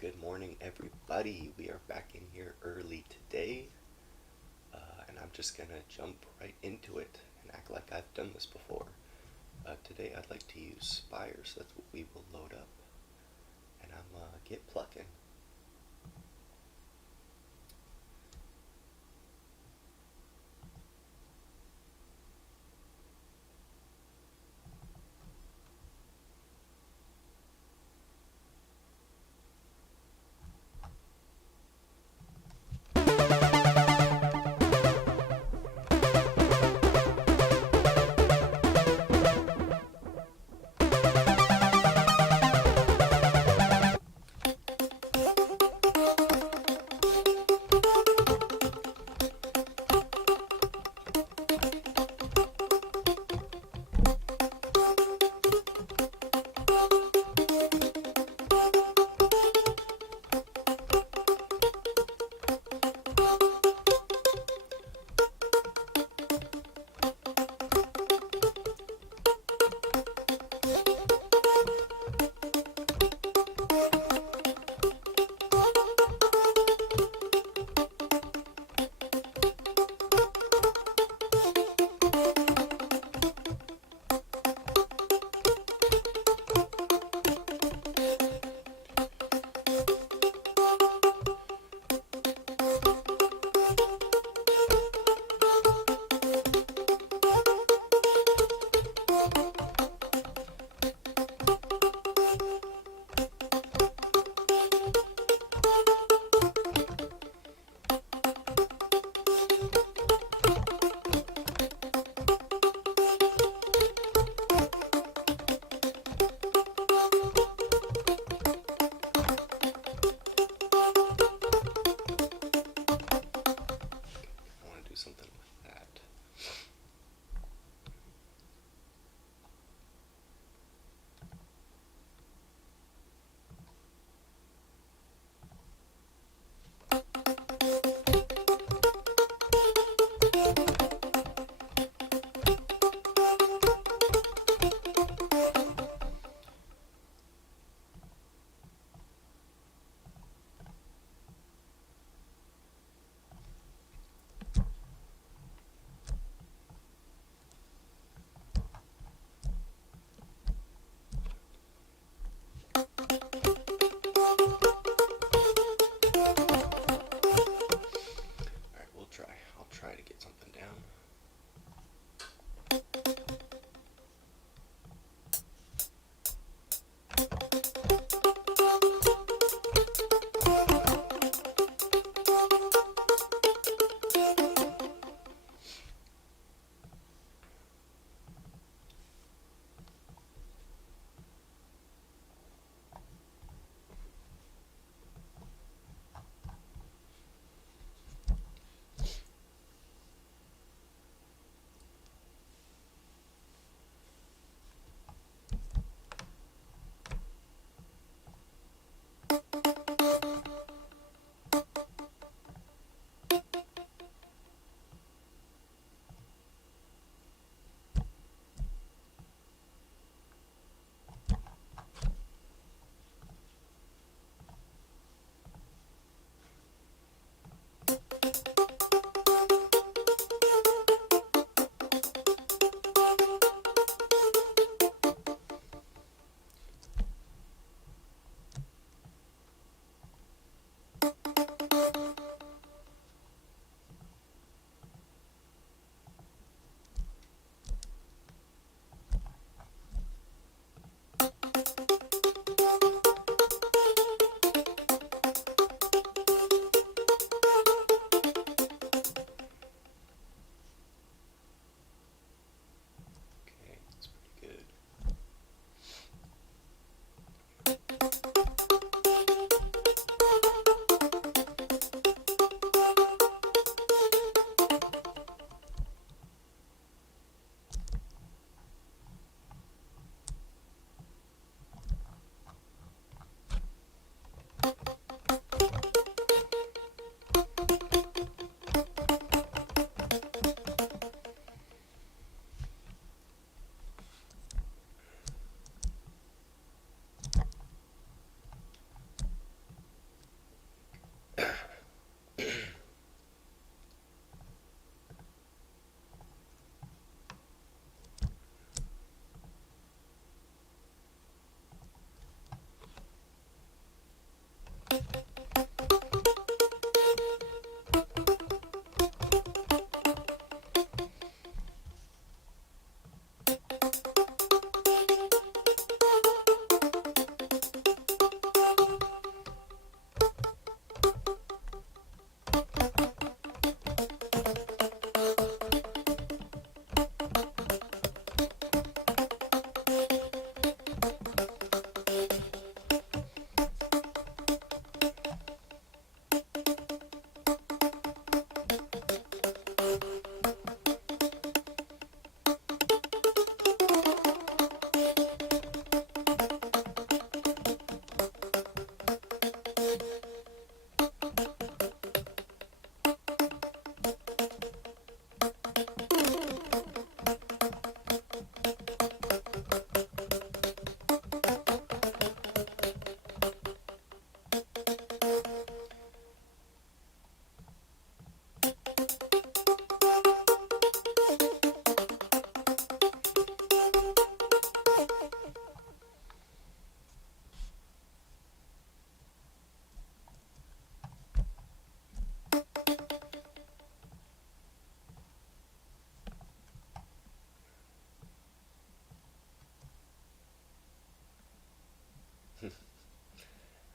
Good morning, everybody. We are back in here early today, and I'm just gonna jump right into it and act like I've done this before. Today, I'd like to use spires. That's what we will load up, and I'm get plucking.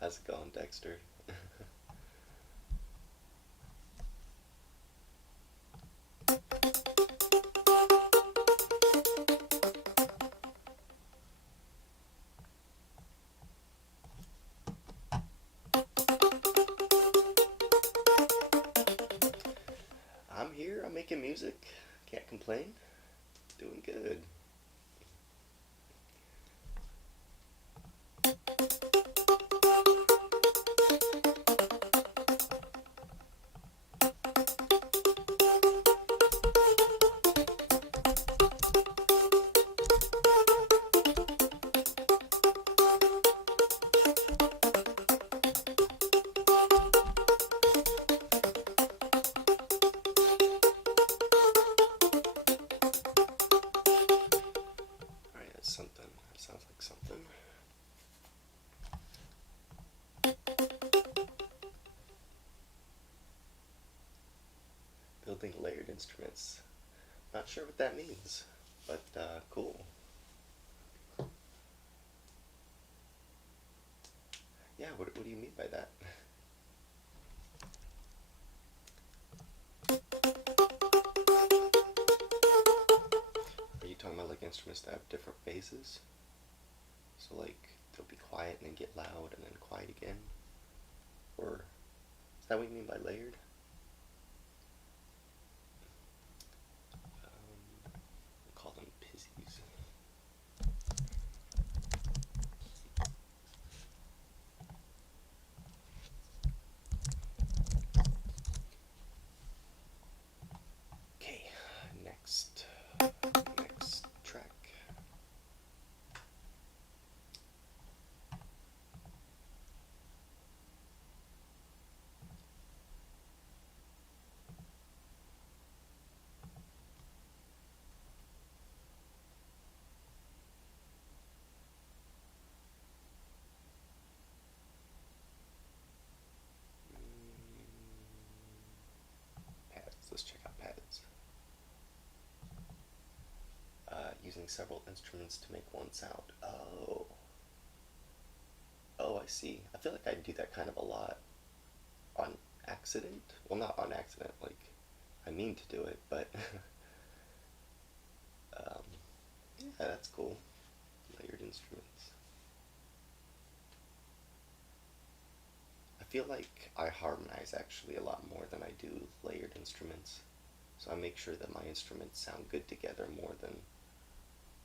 How's it going, Dexter? I'm here, I'm making music. Can't complain. Doing good. Alright, that's something. That sounds like something. Building layered instruments. Not sure what that means, but cool. Yeah, what do you mean by that? Are you talking about like instruments that have different phases? So like they'll be quiet and then get loud and then quiet again? Or is that what you mean by layered? We'll call them pizzies. Okay, next track. Pads. Let's check out pads. Using several instruments to make one sound. Oh. Oh, I see. I feel like I do that kind of a lot on accident. Well, not on accident. Like, I mean to do it, but um, yeah, that's cool. Layered instruments. I feel like I harmonize actually a lot more than I do layered instruments. So I make sure that my instruments sound good together more than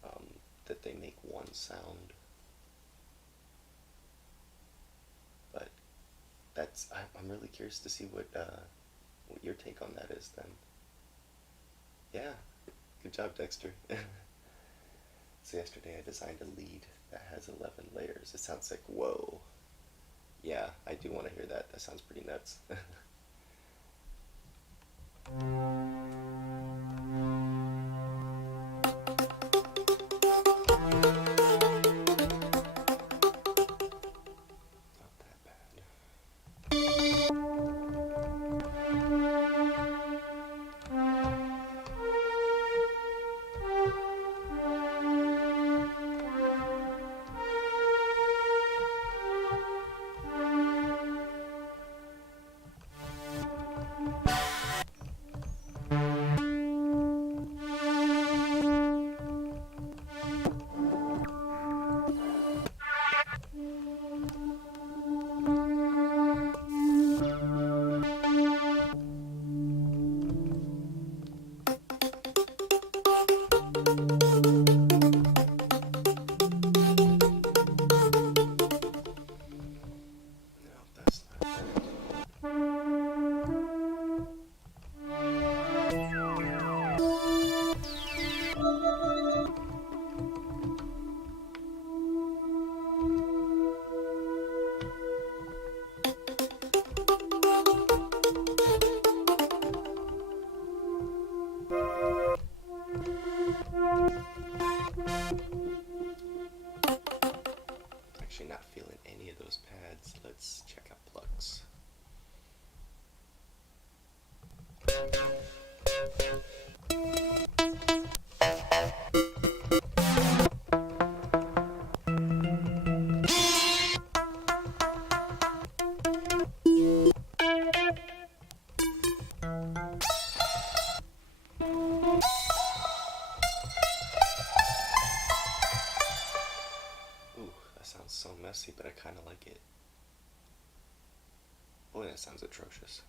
um, that they make one sound. But I'm really curious to see what your take on that is then. Yeah, good job, Dexter. So yesterday I designed a lead that has 11 layers. It sounds like, whoa. Yeah, I do want to hear that. That sounds pretty nuts. Not that bad. That sounds atrocious.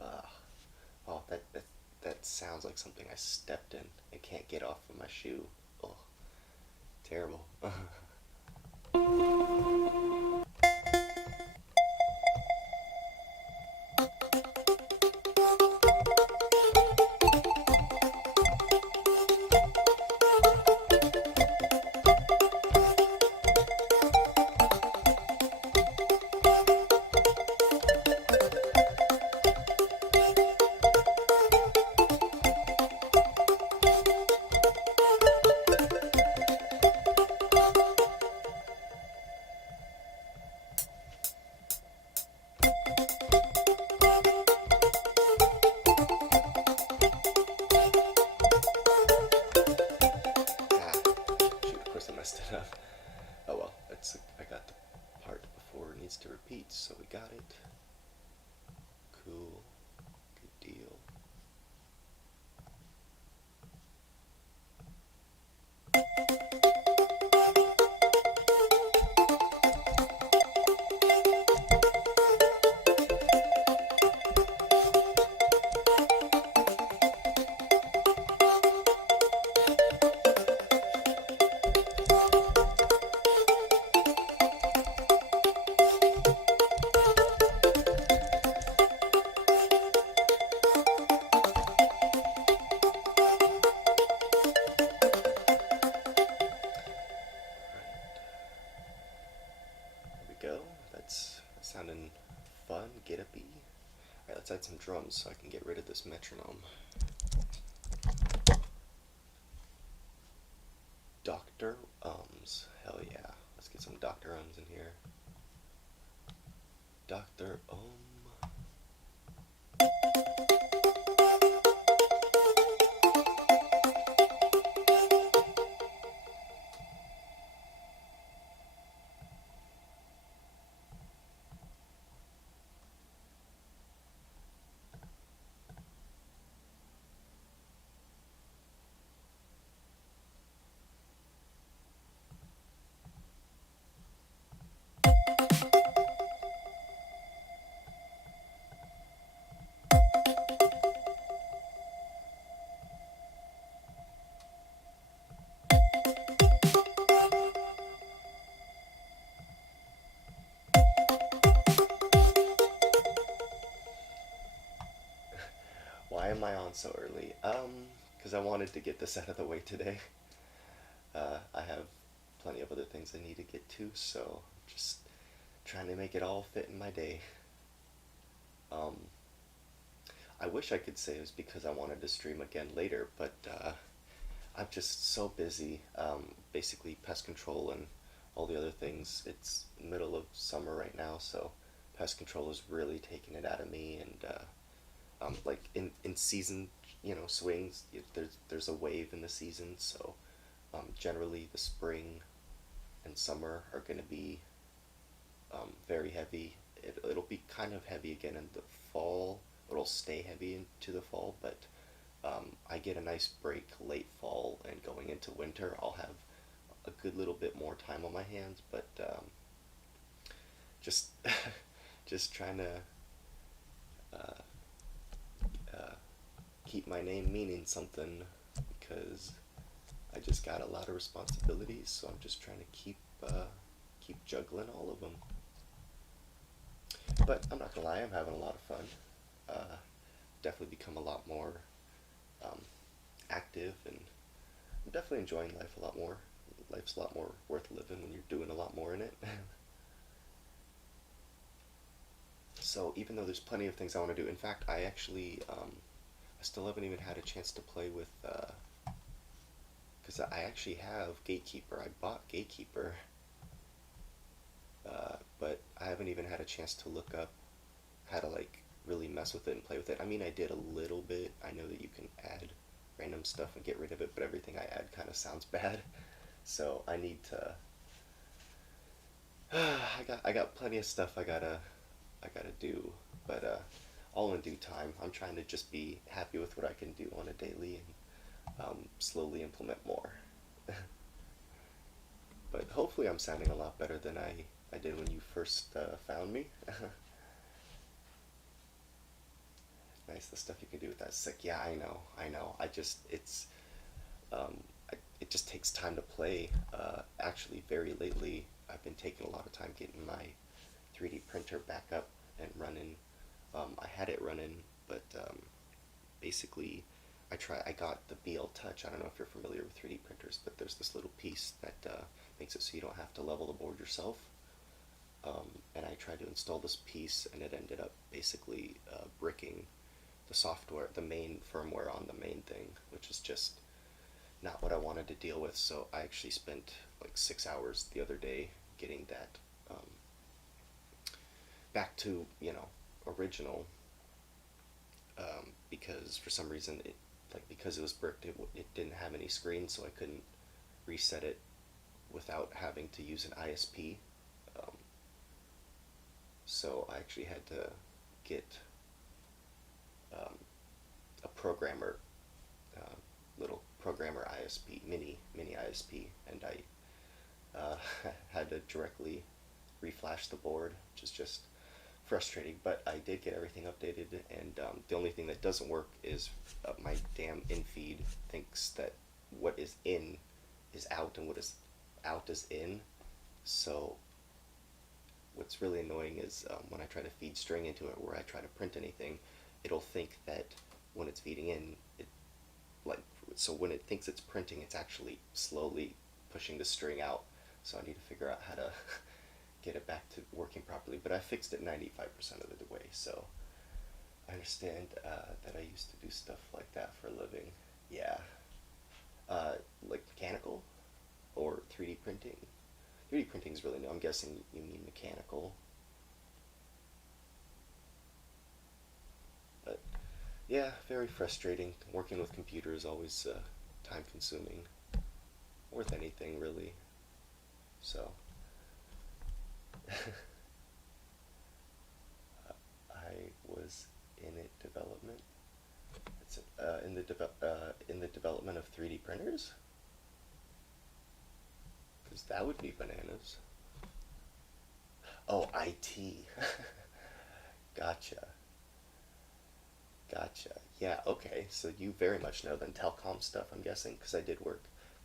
Uh, oh, that sounds like something I stepped in and can't get off of my shoe. Oh, terrible. Ah, shoot, of course I messed it up. Oh well, I got the part before it needs to repeat, so we got it. Cool. Good deal. There we go. That's sounding fun. Get uppy. Alright, let's add some drums so I can get rid of this metronome. Dr. Ums. Hell yeah. Let's get some Dr. Ums in here. Dr. Why am I on so early? Because I wanted to get this out of the way today. I have plenty of other things I need to get to, so just trying to make it all fit in my day. Um, I wish I could say it was because I wanted to stream again later, but I'm just so busy. Basically, pest control and all the other things. It's middle of summer right now, so pest control is really taking it out of me. And like in season, swings. There's a wave in the season, so generally the spring and summer are going to be very heavy. It'll be kind of heavy again in the fall. It'll stay heavy into the fall, but I get a nice break late fall and going into winter. I'll have a good little bit more time on my hands, but just just trying to uh, uh, keep my name meaning something because I just got a lot of responsibilities. So I'm just trying to keep juggling all of them. But I'm not gonna lie, I'm having a lot of fun. Uh, Definitely become a lot more um, active, and I'm definitely enjoying life a lot more. Life's a lot more worth living when you're doing a lot more in it. So even though there's plenty of things I want to do, in fact, I still haven't even had a chance to play with, because I actually have Gatekeeper. I bought Gatekeeper, but I haven't even had a chance to look up how to like really mess with it and play with it. I mean, I did a little bit. I know that you can add random stuff and get rid of it, but everything I add kind of sounds bad. So I need to. I got plenty of stuff I gotta do, but all in due time. I'm trying to just be happy with what I can do on a daily and slowly implement more. But hopefully, I'm sounding a lot better than I did when you first found me. Nice, the stuff you can do with that sick. Yeah, I know. Um, it just takes time to play. Actually, very lately, I've been taking a lot of time getting my 3D printer back up and running. I had it running, but basically, I got the BL Touch. I don't know if you're familiar with 3D printers, but there's this little piece that makes it so you don't have to level the board yourself. And I tried to install this piece, and it ended up basically bricking the software, the main firmware on the main thing, which is just not what I wanted to deal with. So I actually spent like 6 hours the other day getting that um, back to original, because for some reason because it was bricked, it didn't have any screens, so I couldn't reset it without having to use an ISP. Um, so I actually had to get um, a programmer, uh, little programmer ISP, mini ISP, and I had to directly reflash the board, which is just frustrating. But I did get everything updated, and the only thing that doesn't work is my damn infeed thinks that what is in is out and what is out is in. So what's really annoying is when I try to feed string into it, where I try to print anything, it'll think that when it's feeding in, like so when it thinks it's printing, it's actually slowly pushing the string out. So I need to figure out how to get it back to working properly. But I fixed it 95% of the way, so I understand that I used to do stuff like that for a living. Yeah, like mechanical or 3D printing. 3D printing is really new. I'm guessing you mean mechanical. But yeah, very frustrating. Working with computers is always time consuming. Worth anything, really. So, I was in it development. It's in the development of 3D printers, because that would be bananas. Oh, IT. Gotcha. Gotcha. Yeah, okay. So you very much know then telecom stuff, I'm guessing, because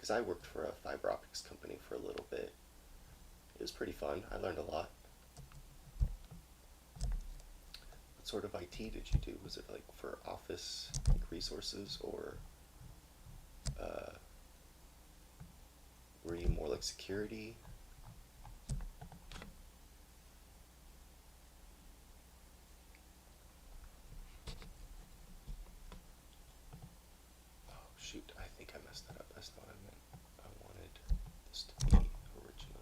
I worked for a fiber optics company for a little bit. It was pretty fun. I learned a lot. What sort of IT did you do? Was it like for office like resources, or uh, were you more like security? Oh shoot, I think I messed that up. That's not what I meant. I wanted this to be original.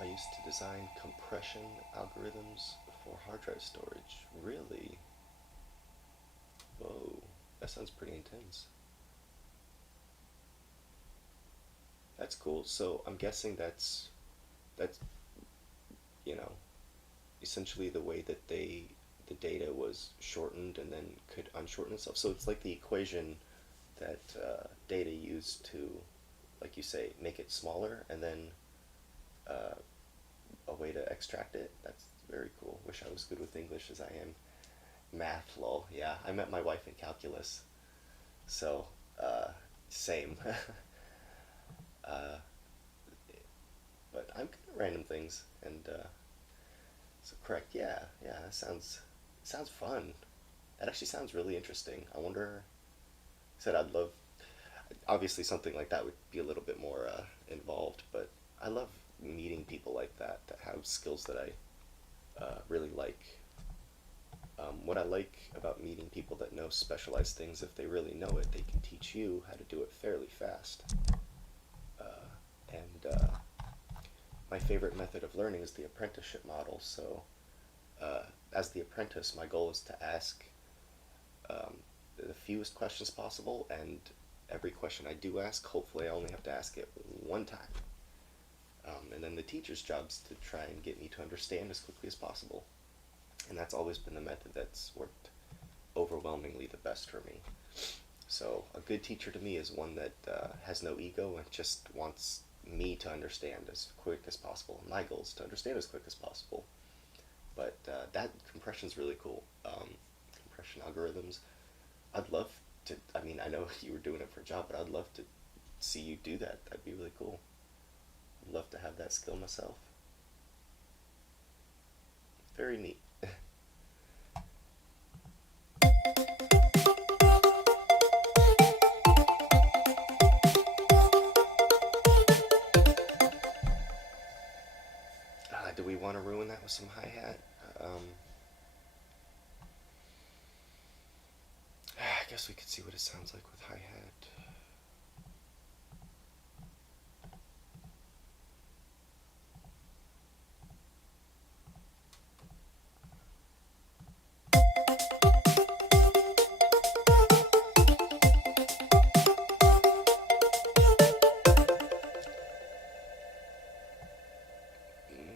I used to design compression algorithms for hard drive storage. Really? Whoa, that sounds pretty intense. That's cool. So I'm guessing that's you know essentially the way that the data was shortened and then could unshorten itself. So it's like the equation that data used to, like you say, make it smaller, and then uh, a way to extract it. That's very cool. Wish I was good with English as I am math. Lol. Yeah, I met my wife in calculus, so uh, same. uh, but I'm good at random things, and so correct. Yeah, yeah. That sounds fun. That actually sounds really interesting. I wonder. Said I'd love. Obviously, something like that would be a little bit more involved, but I love meeting people like that have skills that I really like. What I like about meeting people that know specialized things, if they really know it, they can teach you how to do it fairly fast. And my favorite method of learning is the apprenticeship model. So, as the apprentice, my goal is to ask um, the fewest questions possible, and every question I do ask, hopefully I only have to ask it one time. And then the teacher's job is to try and get me to understand as quickly as possible. And that's always been the method that's worked overwhelmingly the best for me. So a good teacher to me is one that has no ego and just wants me to understand as quick as possible. My goal is to understand as quick as possible. But that compression is really cool. Compression algorithms. I'd love to. I mean, I know you were doing it for a job, but I'd love to see you do that. That'd be really cool. I'd love to have that skill myself. Very neat. Do we want to ruin that with some hi-hat? I guess we could see what it sounds like with hi-hat.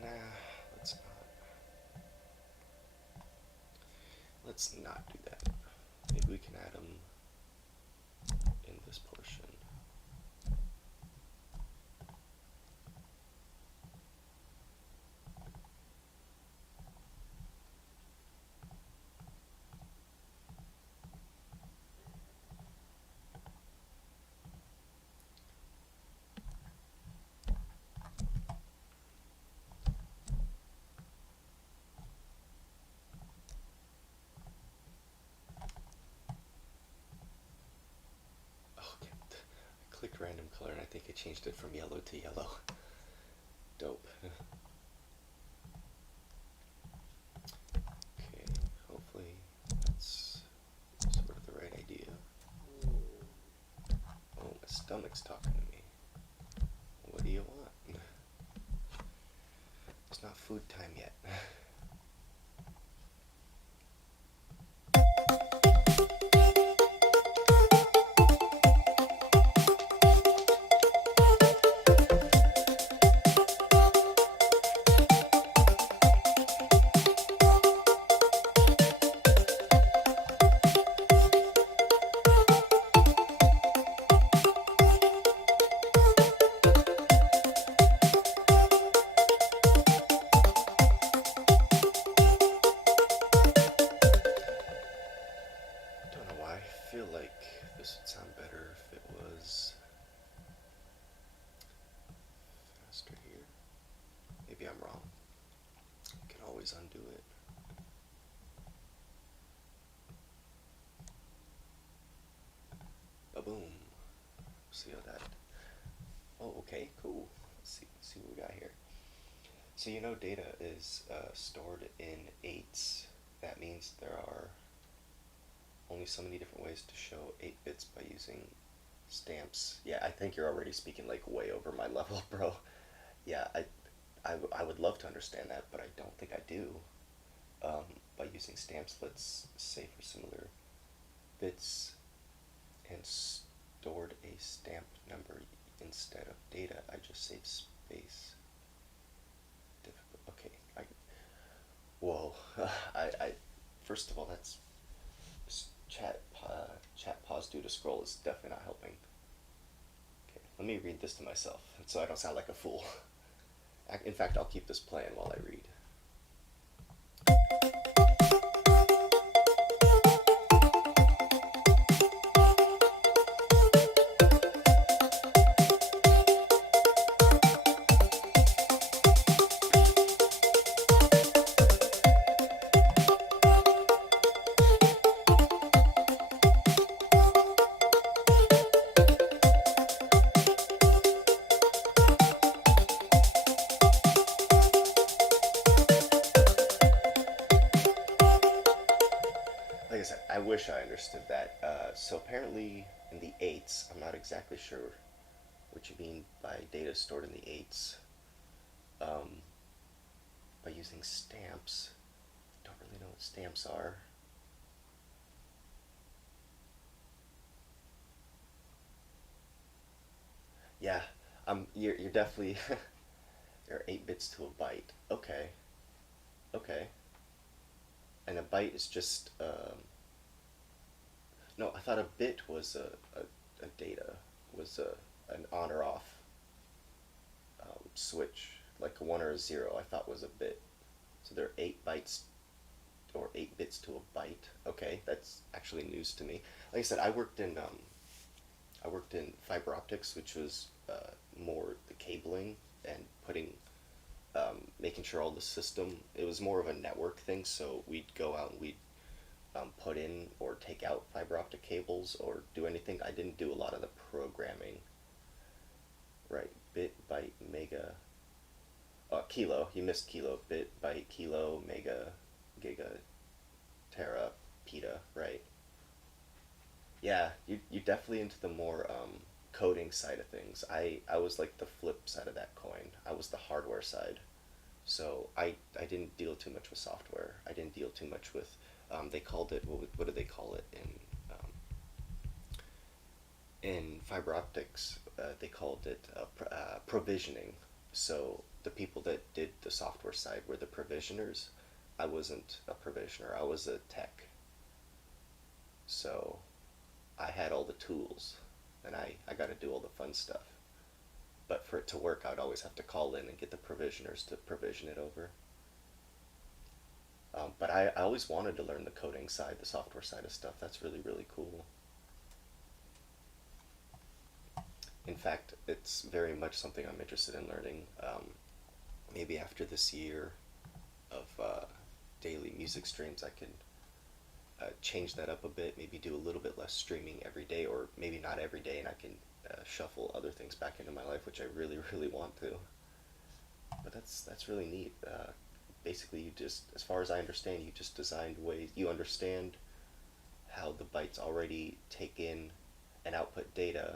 Nah, let's not. Let's not do that. Maybe we can add them in this portion. Okay, I clicked random color and I think it changed it from yellow to yellow. Dope. Okay, hopefully that's sort of the right idea. Oh, my stomach's talking to me. What do you want? It's not food time yet. I feel like this would sound better if it was faster here. Maybe I'm wrong. I can always undo it. Ba-boom. See how that... Oh, okay, cool. Let's see what we got here. So you know data is stored in 8s. That means there are only so many different ways to show 8 bits by using stamps. Yeah, I think you're already speaking like way over my level, bro. Yeah, I would love to understand that, but I don't think I do. By using stamps, let's say for similar bits and stored a stamp number instead of data, I just save space. Difficult. Okay, whoa. I first of all, that's chat pause due to scroll is definitely not helping. Okay, let me read this to myself so I don't sound like a fool. In fact, I'll keep this playing while I read. I wish I understood that. So apparently in the eights, I'm not exactly sure what you mean by data stored in the eights. Um, by using stamps, don't really know what stamps are. Yeah, you're definitely there are 8 bits to a byte. Okay, okay. And a byte is just no. I thought a bit was a data was an on or off switch, like a one or a zero. I thought was a bit. So there are 8 bytes or 8 bits to a byte. Okay, that's actually news to me. Like I said, I worked in fiber optics, which was more the cabling and making sure all the system. It was more of a network thing. So we'd go out and we'd put in or take out fiber optic cables or do anything. I didn't do a lot of the programming. Right, bit, byte, mega, kilo. You missed kilo. Bit, byte, kilo, mega, giga, tera, peta. Right. Yeah, you definitely into the more coding side of things. I was like the flip side of that coin. I was the hardware side. So I didn't deal too much with software. I didn't deal too much with they called it what do they call it in fiber optics? They called it provisioning. So the people that did the software side were the provisioners. I wasn't a provisioner. I was a tech. So I had all the tools, and I got to do all the fun stuff. But for it to work, I'd always have to call in and get the provisioners to provision it over. But I always wanted to learn the coding side, the software side of stuff. That's really, really cool. In fact, it's very much something I'm interested in learning. Maybe after this year of daily music streams, I can change that up a bit. Maybe do a little bit less streaming every day, or maybe not every day, and I can shuffle other things back into my life, which I really, really want to. But that's really neat. Basically, you just, as far as I understand, you just designed ways you understand how the bytes already take in and output data,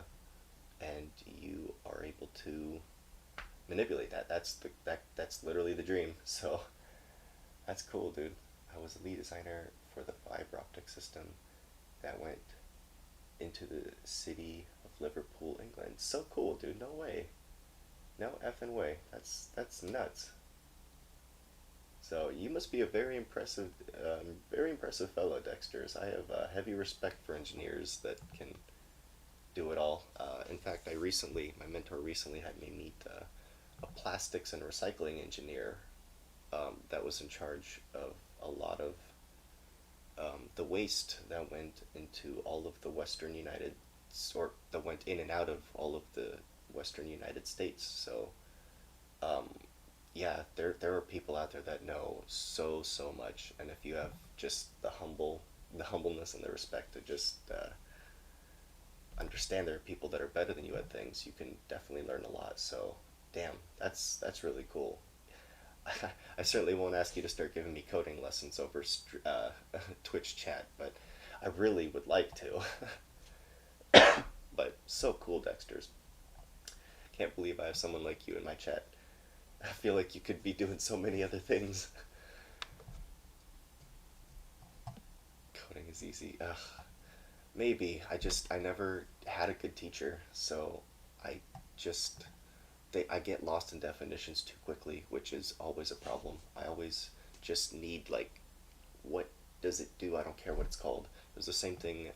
and you are able to manipulate that. That's literally the dream. So that's cool, dude. I was the lead designer for the fiber optic system that went into the city of Liverpool, England. So cool, dude. No way. No effing way. That's nuts. So you must be a very impressive fellow, Dexters. I have heavy respect for engineers that can do it all. In fact, my mentor recently had me meet a plastics and recycling engineer that was in charge of a lot of the waste that went into all of the Western United, or that went in and out of all of the Western United States. So um, yeah, there are people out there that know so much, and if you have just the humbleness and the respect to just understand there are people that are better than you at things, you can definitely learn a lot. So, damn, that's really cool. I certainly won't ask you to start giving me coding lessons over Twitch chat, but I really would like to. But so cool, Dexter's. Can't believe I have someone like you in my chat. I feel like you could be doing so many other things. Coding is easy. Ugh. Maybe. I never had a good teacher, so I just I get lost in definitions too quickly, which is always a problem. I always just need like, what does it do? I don't care what it's called. It was the same thing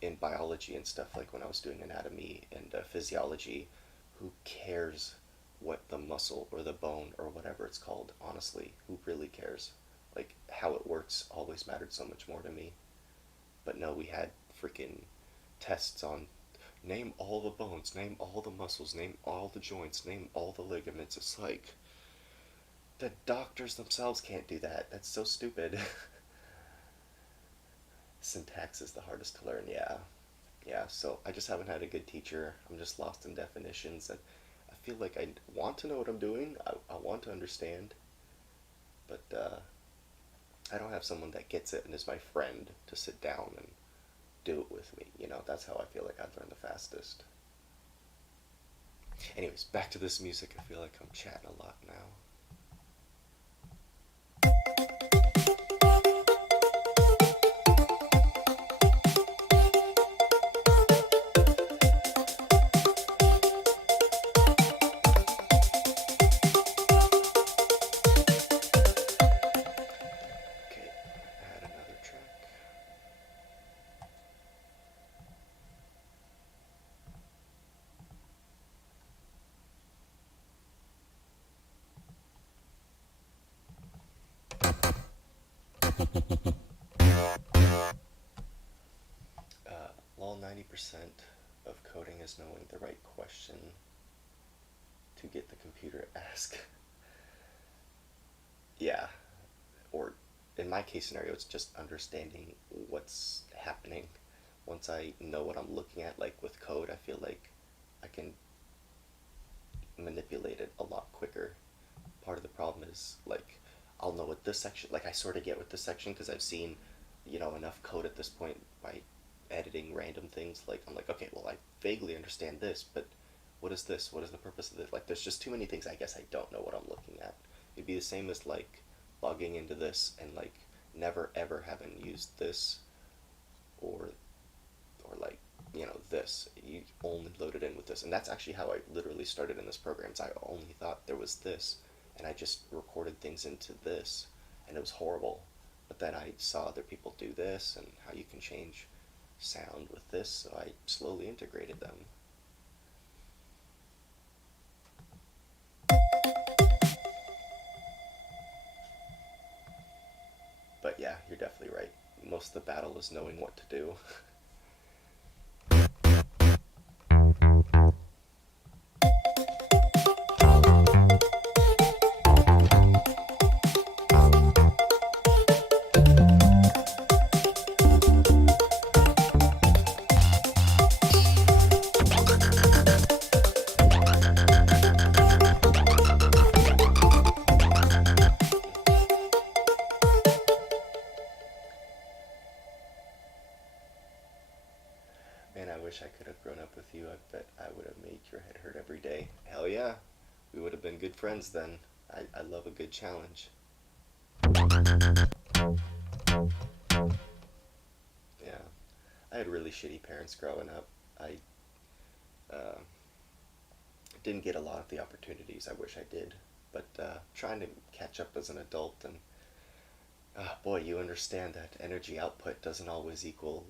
in biology and stuff. Like when I was doing anatomy and physiology, who cares what the muscle or the bone or whatever it's called? Honestly, who really cares? Like how it works always mattered so much more to me. But no, we had freaking tests on name all the bones, name all the muscles, name all the joints, name all the ligaments. It's like the doctors themselves can't do that. That's so stupid. Syntax is the hardest to learn, yeah. Yeah, so I just haven't had a good teacher. I'm just lost in definitions, and I feel like I want to know what I'm doing. I want to understand, but I don't have someone that gets it and is my friend to sit down and do it with me. That's how I feel like I'd learn the fastest. Anyways, back to this music. I feel like I'm chatting a lot now. Okay, add another track. Lol, 90% of coding is knowing the right question to get the computer to ask. Yeah, or in my case scenario, it's just understanding what's happening. Once I know what I'm looking at, like with code, I feel like I can manipulate it a lot quicker. Part of the problem is, like, I'll know what this section, like I sort of get what this section because I've seen, enough code at this point by editing random things. Like, I'm like, okay, well, I vaguely understand this, but what is this? What is the purpose of this? Like, there's just too many things I guess I don't know what I'm looking at. It'd be the same as, like, logging into this and, like, never ever having used this or like, this. You only load it in with this. And that's actually how I literally started in this program. I only thought there was this, and I just recorded things into this, and it was horrible. But then I saw other people do this and how you can change sound with this, so I slowly integrated them. But yeah, you're definitely right. Most of the battle is knowing what to do. Man, I wish I could have grown up with you. I bet I would have made your head hurt every day. Hell yeah. We would have been good friends then. I love a good challenge. Yeah. I had really shitty parents growing up. I uh, didn't get a lot of the opportunities I wish I did. But trying to catch up as an adult, and boy, you understand that energy output doesn't always equal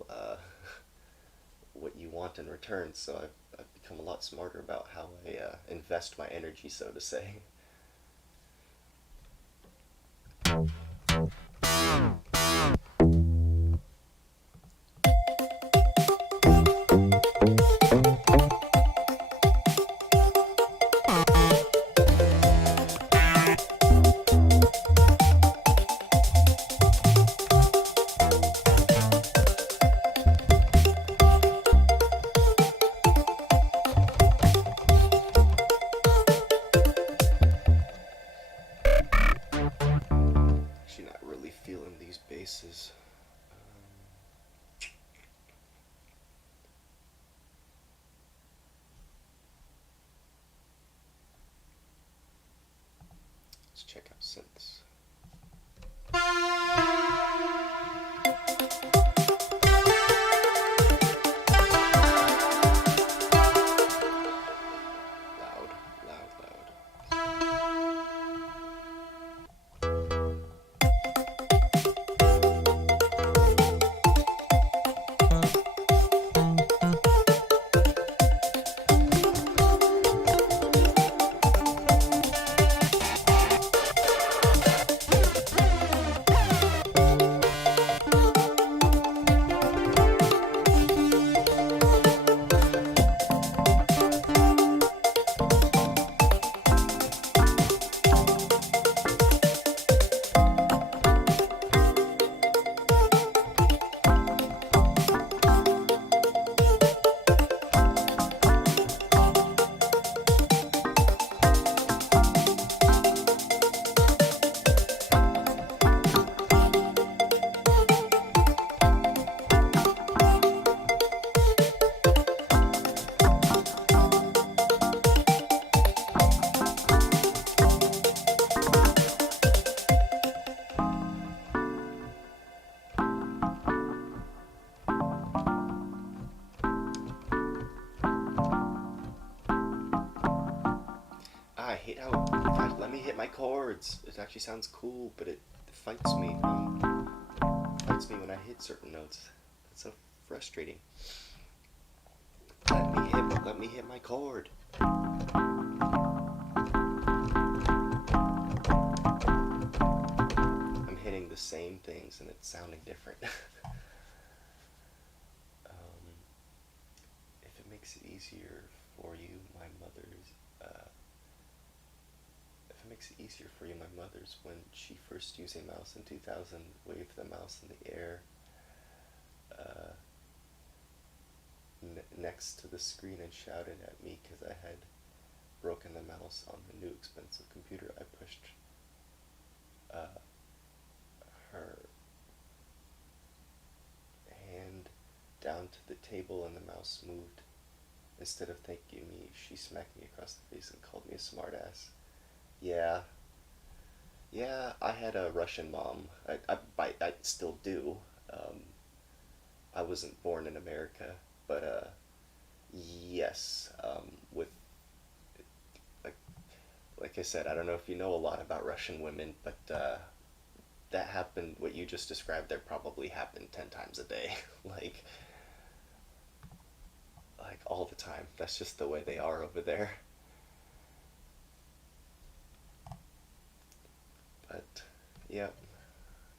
what you want in return, so I've become a lot smarter about how I invest my energy, so to say. Actually not really feeling these basses. Let's check out synths. Loud, loud, loud. let me hit my chords. It actually sounds cool, but it fights me. Fights me when I hit certain notes. That's so frustrating. Let me hit my chord. I'm hitting the same things and it's sounding different. If it makes it easier for you, my mother's when she first used a mouse in 2000, waved the mouse in the air uh, next to the screen and shouted at me because I had broken the mouse on the new expensive computer. I pushed uh, her hand down to the table and the mouse moved. Instead of thanking me, she smacked me across the face and called me a smartass. Yeah, yeah, I had a Russian mom. I still do. Um, I wasn't born in America, but yes, with like, like I said, I don't know if you know a lot about Russian women, but that happened. What you just described there probably happened 10 times a day, like like all the time. That's just the way they are over there. But yeah,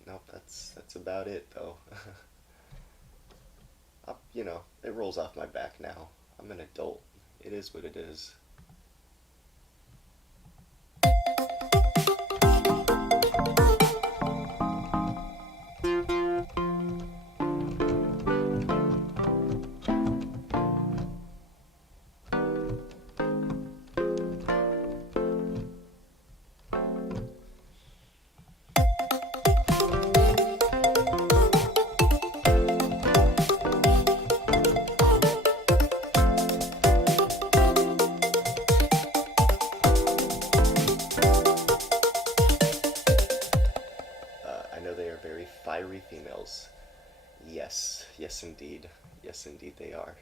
nope. That's about it though. It rolls off my back now. I'm an adult. It is what it is. I know they are very fiery females. Yes, yes indeed. Yes indeed they are.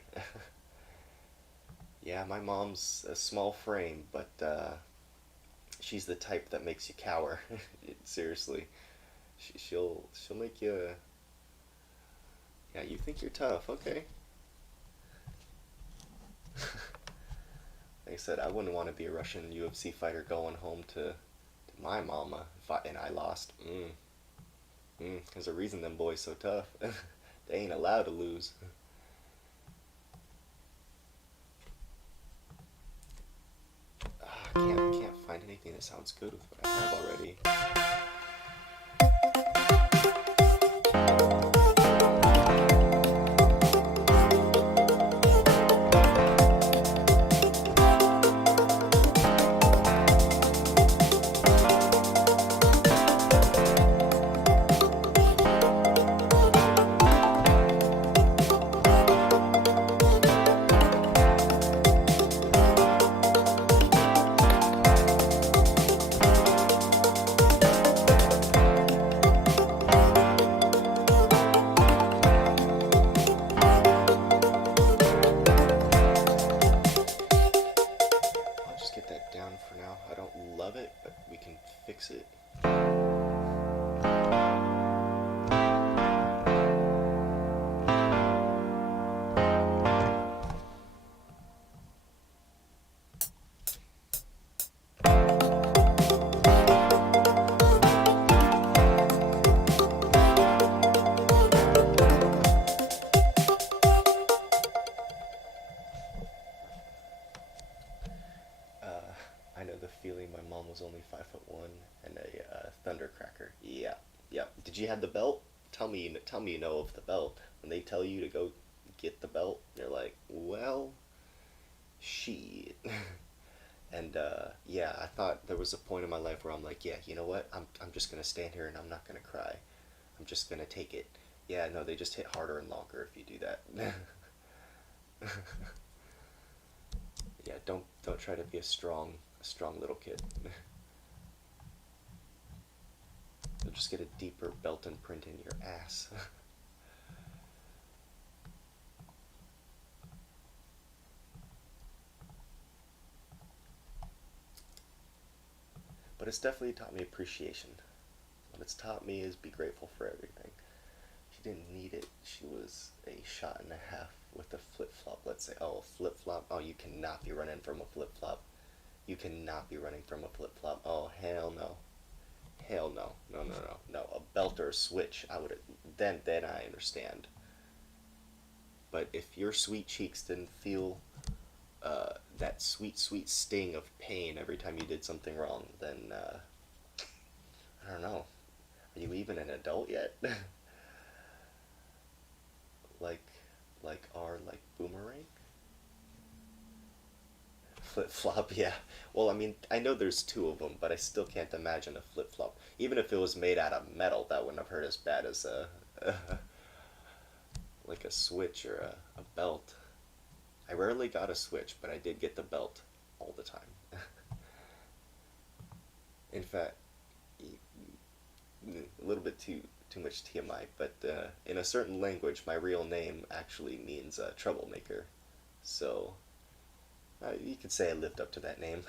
Yeah, my mom's a small frame, but she's the type that makes you cower. Seriously, she'll make you. Yeah, you think you're tough, okay? Like I said, I wouldn't want to be a Russian UFC fighter going home to my mama and I lost. There's a reason them boys so tough. They ain't allowed to lose. Can't find anything that sounds good with what I have already. I'll just get that down for now. I don't love it, but we can fix it. I know the feeling. My mom was only 5'1" and a thundercracker. Yeah, yeah. Did you have the belt? Tell me you know of the belt. When they tell you to go get the belt, you're like, well, shit. And yeah, I thought there was a point in my life where I'm like, yeah, you know what? I'm just gonna stand here and I'm not gonna cry. I'm just gonna take it. Yeah, no, they just hit harder and longer if you do that. Yeah, don't try to be a strong little kid. You'll just get a deeper belt imprint in your ass. but it's definitely taught me appreciation. What it's taught me is be grateful for everything. She didn't need it. She was a shot and a half with a flip flop. Let's say, oh, a flip flop. Oh, you cannot be running from a flip flop. You cannot be running from a flip flop. Oh, hell no. Hell no. No, no, no. No. A belt or a switch, I would then I understand. But if your sweet cheeks didn't feel that sweet, sweet sting of pain every time you did something wrong, then I don't know. Are you even an adult yet? like, like boomerang, flip flop. Yeah. Well, I mean, I know there's two of them, but I still can't imagine a flip flop. Even if it was made out of metal, that wouldn't have hurt as bad as a like a switch or a belt. I rarely got a switch, but I did get the belt all the time. In fact, a little bit too much TMI, but in a certain language, my real name actually means troublemaker. So you could say I lived up to that name.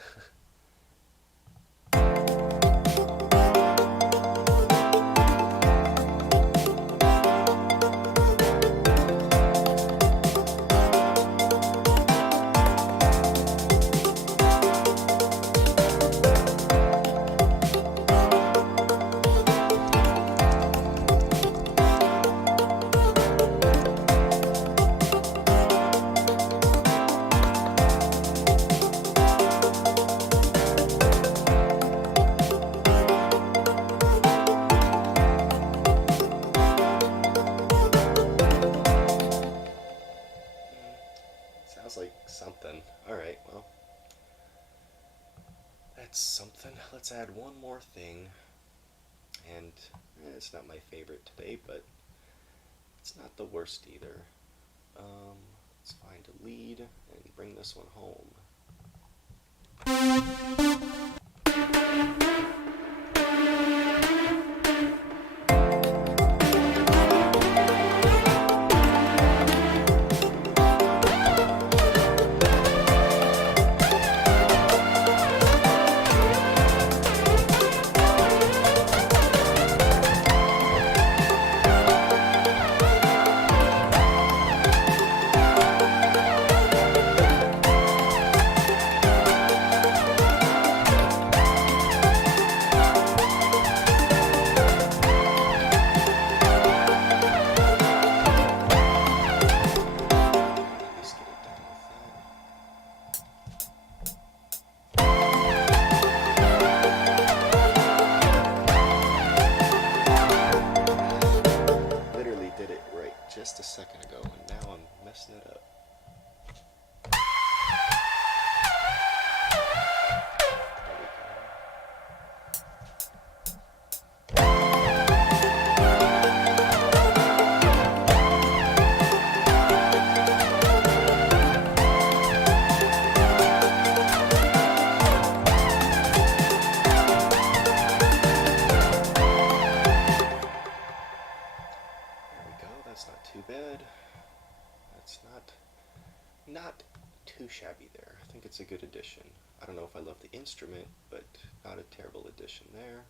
Sounds like something. Alright, well, that's something. Let's add one more thing. And it's not my favorite today, but it's not the worst either. Let's find a lead and bring this one home. Let's get it done with that. Literally did it right just a second ago, and now I'm messing it up. There we go. There we go. That's not too bad. That's not too shabby there. I think it's a good addition. I don't know if I love the instrument, but not a terrible addition there.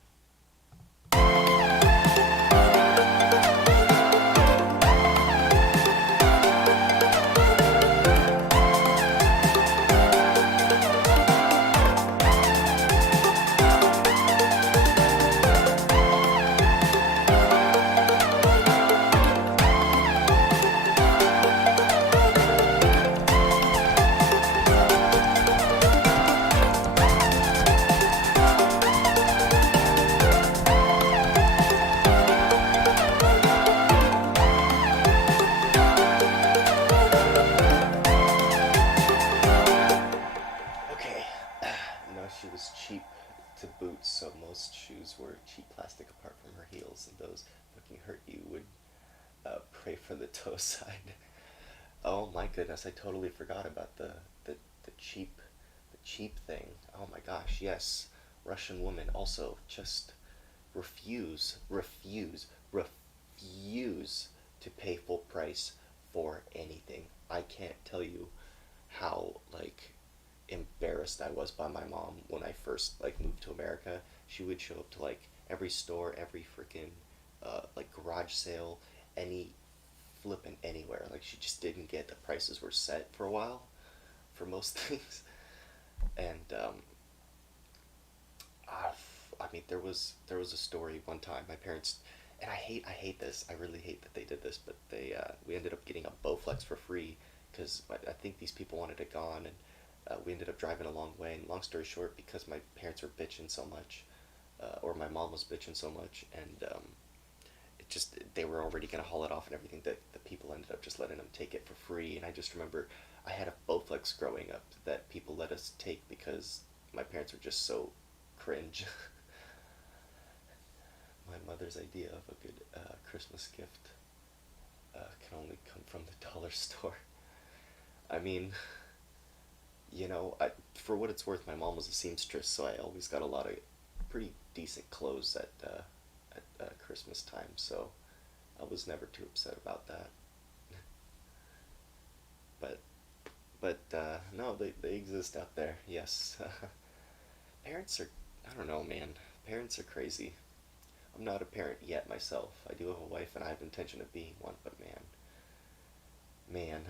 Okay, no, she was cheap to boot, so most shoes were cheap plastic apart from her heels, and those fucking hurt you would pray for the toe side. Oh my goodness, I totally forgot about the cheap the cheap thing. Oh my gosh, yes. Russian women also just refuse to pay full price for anything. I can't tell you how like embarrassed I was by my mom when I first like moved to America She would show up to like every store, every freaking like garage sale, any flipping anywhere. Like she just didn't get the prices were set for a while for most things. And uh, I mean, there was a story one time. My parents, and I hate this. I really hate that they did this, but we ended up getting a Bowflex for free because I think these people wanted it gone, and we ended up driving a long way. And long story short, because my parents were bitching so much, or my mom was bitching so much, and it just they were already gonna haul it off and everything. That the people ended up just letting them take it for free. And I just remember I had a Bowflex growing up that people let us take because my parents were just so cringe. My mother's idea of a good Christmas gift can only come from the dollar store. I mean, for what it's worth, my mom was a seamstress, so I always got a lot of pretty decent clothes at Christmas time, so I was never too upset about that. But no, they exist out there. Yes, parents are. I don't know, man. Parents are crazy. I'm not a parent yet myself. I do have a wife, and I have intention of being one. But man,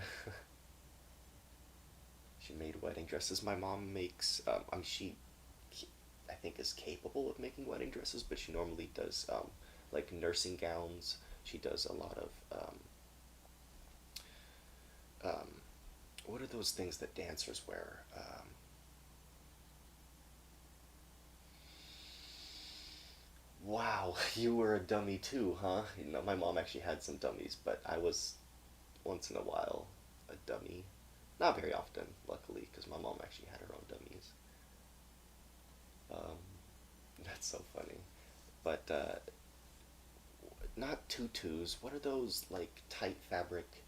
she made wedding dresses. My mom makes. She, I think, is capable of making wedding dresses, but she normally does like nursing gowns. She does a lot of um, what are those things that dancers wear? Wow, you were a dummy too, huh? My mom actually had some dummies, but I was once in a while a dummy. Not very often, luckily, because my mom actually had her own dummies. Um, that's so funny. But not tutus. What are those like tight fabric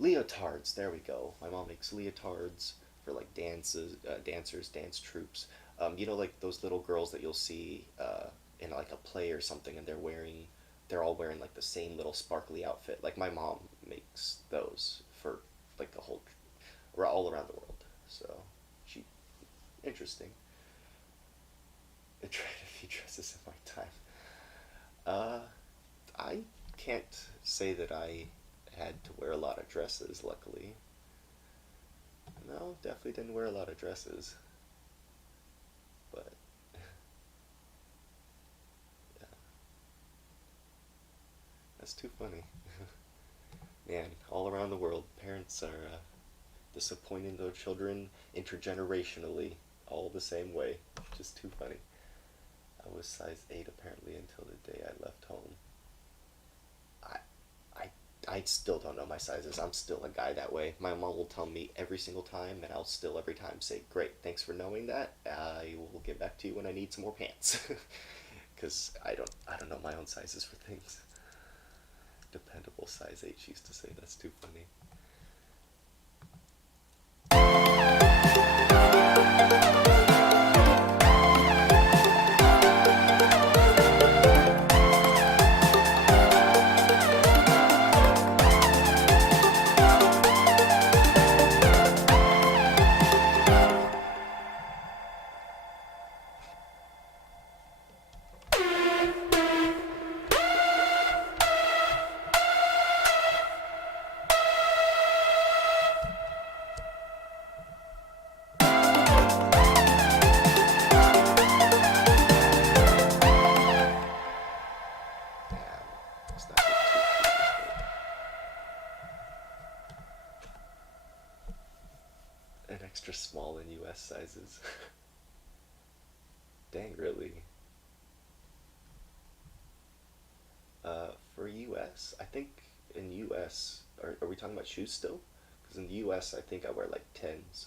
leotards? There we go. My mom makes leotards for like dancers, dance troops. Like those little girls that you'll see in like a play or something, and they're all wearing like the same little sparkly outfit. Like my mom makes those for like the whole, all around the world. So she interesting. I tried a few dresses in my time. Uh, I can't say that I had to wear a lot of dresses. Luckily, no, definitely didn't wear a lot of dresses. But yeah, that's too funny. Man, all around the world, parents are disappointing their children intergenerationally, all the same way. Just too funny. I was size 8 apparently until the day I left home. I, I, I still don't know my sizes. I'm still a guy that way. My mom will tell me every single time, and I'll still every time say, "Great, thanks for knowing that. I will get back to you when I need some more pants," because I don't know my own sizes for things. Dependable size 8, she used to say. That's too funny. Damn, let's not get too creepy. An extra small in US sizes. Dang, really? For US, I think in US, are we talking about shoes still? Because in the US, I think I wear like 10s,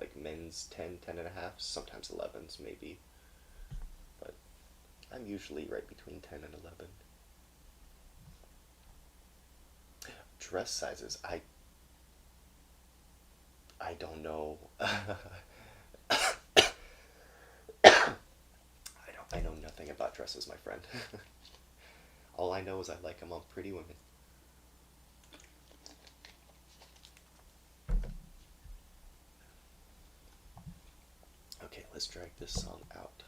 like men's 10, 10 and a half, sometimes 11s maybe, but I'm usually right between 10 and 11. Dress sizes, I don't know. I know nothing about dresses, my friend. All I know is I like them on pretty women. Okay, let's drag this song out.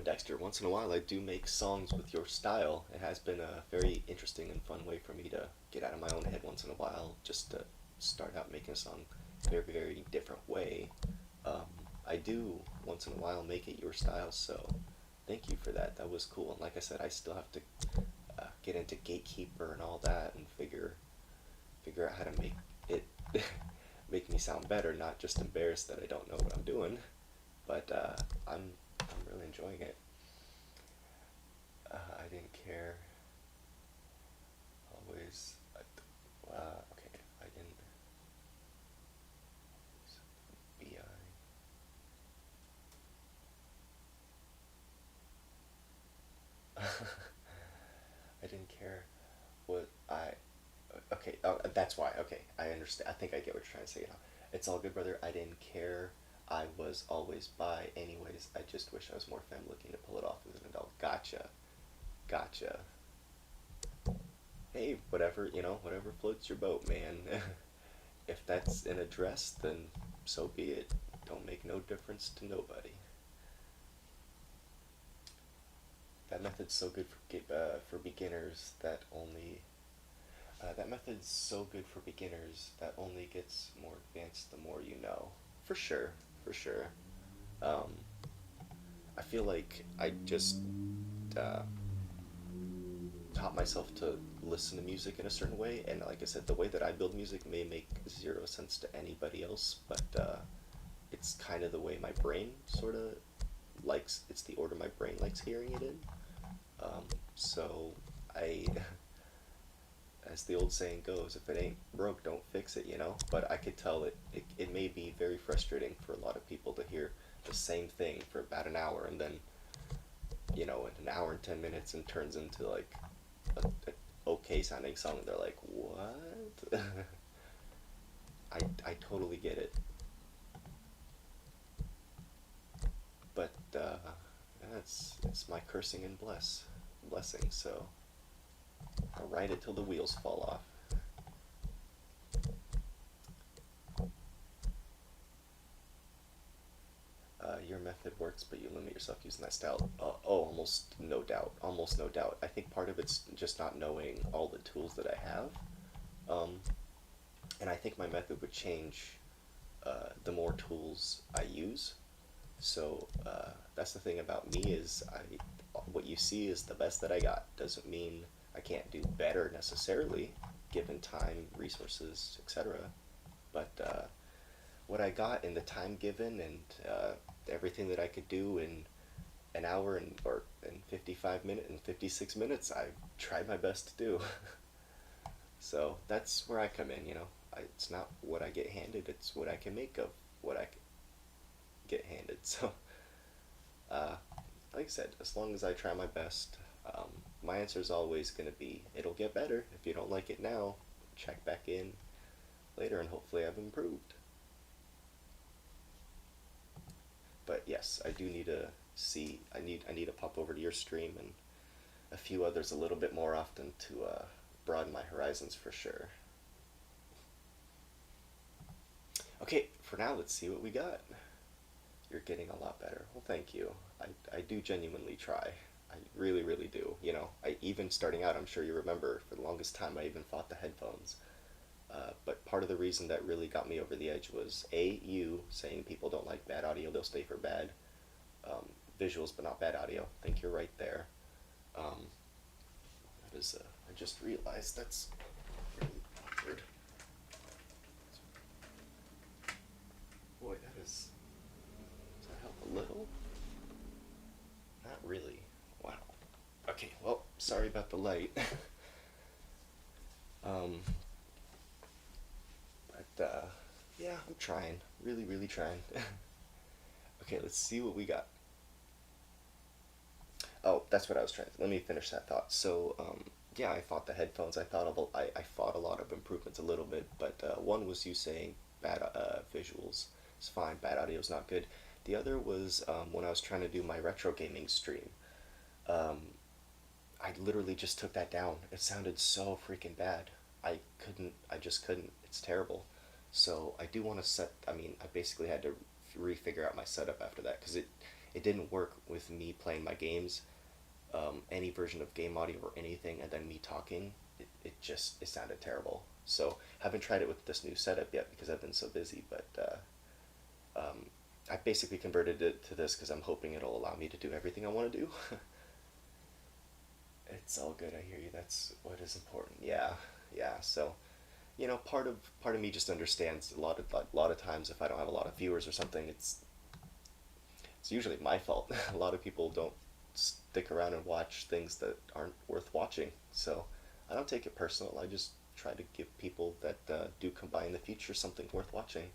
Dexter. Once in a while, I do make songs with your style. It has been a very interesting and fun way for me to get out of my own head once in a while, just to start out making a song very, very different way. Um, I do once in a while make it your style, so thank you for that. That was cool. And like I said, I still have to get into Gatekeeper and all that and figure out how to make it make me sound better, not just embarrassed that I don't know what I'm doing. But I'm really enjoying it. I didn't care always. Okay, I didn't. Bi. I didn't care what I. Okay, that's why. Okay, I understand. I think I get what you're trying to say now. It's all good, brother. I didn't care. I was always bi. Anyways, I just wish I was more femme looking to pull it off as an adult. Gotcha. Gotcha. Hey, whatever, whatever floats your boat, man. If that's an address, then so be it. Don't make no difference to nobody. That method's so good for beginners that only. That method's so good for beginners that only gets more advanced the more you know. For sure, for sure. Um, I feel like I just uh, taught myself to listen to music in a certain way, and like I said, the way that I build music may make zero sense to anybody else, but it's kind of the way my brain sort of likes. It's the order my brain likes hearing it in. So I, as the old saying goes, if it ain't broke, don't fix it, you know. But I could tell it may be very frustrating for a lot of people to hear the same thing for about an hour, and then in an hour and 10 minutes, and turns into like a okay sounding song. And they're like, what? I totally get it, but it's my cursing and blessing. So I'll ride it till the wheels fall off. Your method works, but you limit yourself using that style. Oh, almost no doubt. Almost no doubt. I think part of it's just not knowing all the tools that I have. Um, and I think my method would change the more tools I use. So that's the thing about me is what you see is the best that I got. Doesn't mean I can't do better necessarily, given time, resources, etc. But what I got in the time given and everything that I could do in an hour or in 55 minutes and 56 minutes, I tried my best to do. So that's where I come in. It's not what I get handed; it's what I can make of what I get handed. So, uh, like I said, as long as I try my best, my answer is always going to be it'll get better. If you don't like it now, check back in later, and hopefully I've improved. But yes, I do need to see. I need to pop over to your stream and a few others a little bit more often to broaden my horizons for sure. Okay, for now, let's see what we got. You're getting a lot better. Well, thank you. I do genuinely try. I really, really do. I even starting out, I'm sure you remember, for the longest time, I even fought the headphones. But part of the reason that really got me over the edge was you saying people don't like bad audio, they'll stay for bad um, visuals, but not bad audio. I think you're right there. Um, that is, I just realized that's really awkward. Boy, does that help a little? Not really. Wow. Okay, well, sorry about the light. um, but, yeah, I'm trying. Really, really trying. Okay, let's see what we got. Oh, that's what I was trying to. Let me finish that thought. So, yeah, I fought the headphones. I fought a lot of improvements a little bit, but one was you saying bad visuals is fine, bad audio is not good. The other was when I was trying to do my retro gaming stream. Um, I literally just took that down. It sounded so freaking bad. I just couldn't. It's terrible. So I do want to set. I mean, I basically had to refigure out my setup after that because it didn't work with me playing my games, any version of game audio or anything, and then me talking. It sounded terrible. So haven't tried it with this new setup yet because I've been so busy. But I basically converted it to this because I'm hoping it'll allow me to do everything I want to do. It's all good. I hear you. That's what is important. Yeah, yeah. So, part of me just understands a lot of times if I don't have a lot of viewers or something, it's usually my fault. A lot of people don't stick around and watch things that aren't worth watching. So, I don't take it personal. I just try to give people that do come by in the future something worth watching.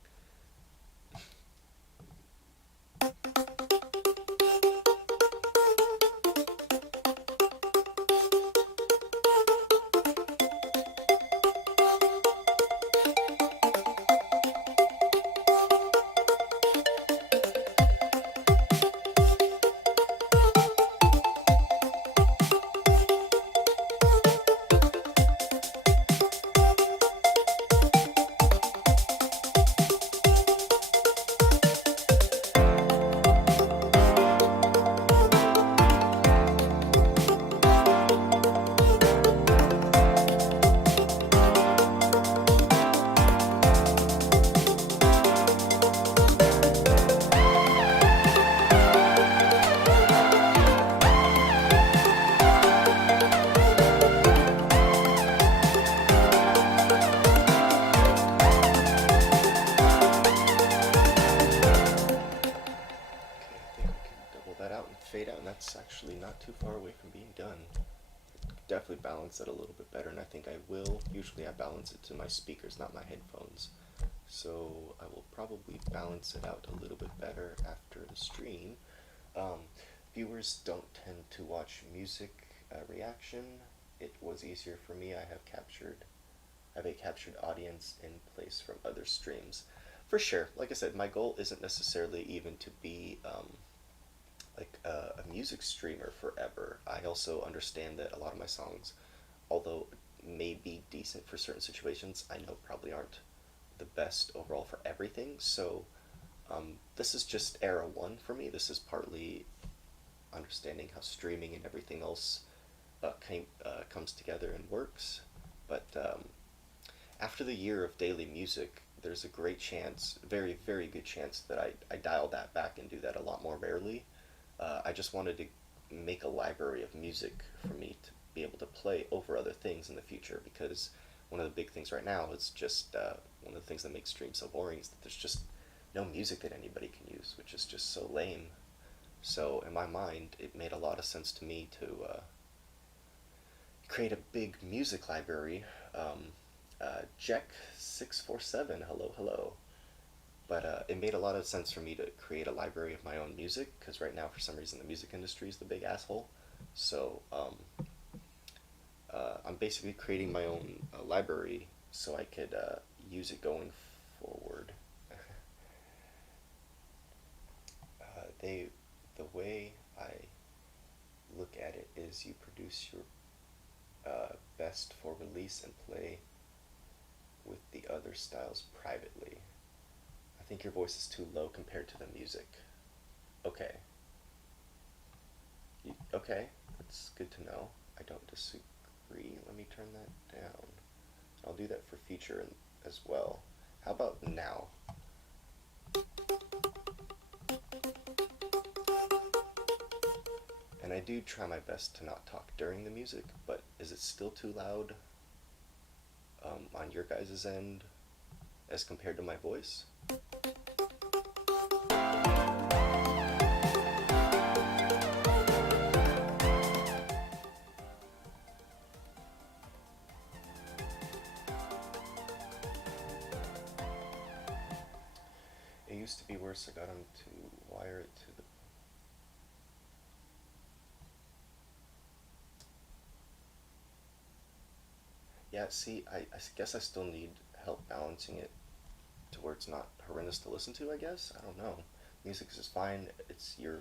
Okay, I think we can double that out and fade out, and that's actually not too far away from being done. Definitely balance it a little bit better, and I think I will. Usually I balance it to my speakers, not my headphones. So I will probably balance it out a little bit better after the stream. Um, Viewers don't tend to watch music reaction. It was easier for me. I have a captured audience in place from other streams. For sure, like I said, my goal isn't necessarily even to be like a music streamer forever. I also understand that a lot of my songs, although may be decent for certain situations, I know probably aren't the best overall for everything. So this is just era one for me. This is partly understanding how streaming and everything else comes together and works. But after the year of daily music, there's a great chance, very, very good chance, that I dial that back and do that a lot more rarely. I just wanted to make a library of music for me to be able to play over other things in the future, because one of the big things right now is just one of the things that makes streams so boring is that there's just no music that anybody can use, which is just so lame. So in my mind, it made a lot of sense to me to create a big music library. Jack647, hello, hello. But it made a lot of sense for me to create a library of my own music, because right now, for some reason, the music industry is the big asshole. So I'm basically creating my own library so I could use it going forward. The way I look at it is you produce your best for release and play with the other styles privately. I think your voice is too low compared to the music. Okay. Okay, that's good to know. I don't disagree. Let me turn that down. I'll do that for future as well. How about now? And I do try my best to not talk during the music, but is it still too loud on your guys' end as compared to my voice? It used to be worse. I got him to wire it to the... Yeah, see, I guess I still need help balancing it to where it's not horrendous to listen to, I guess. I don't know. Music is fine. It's your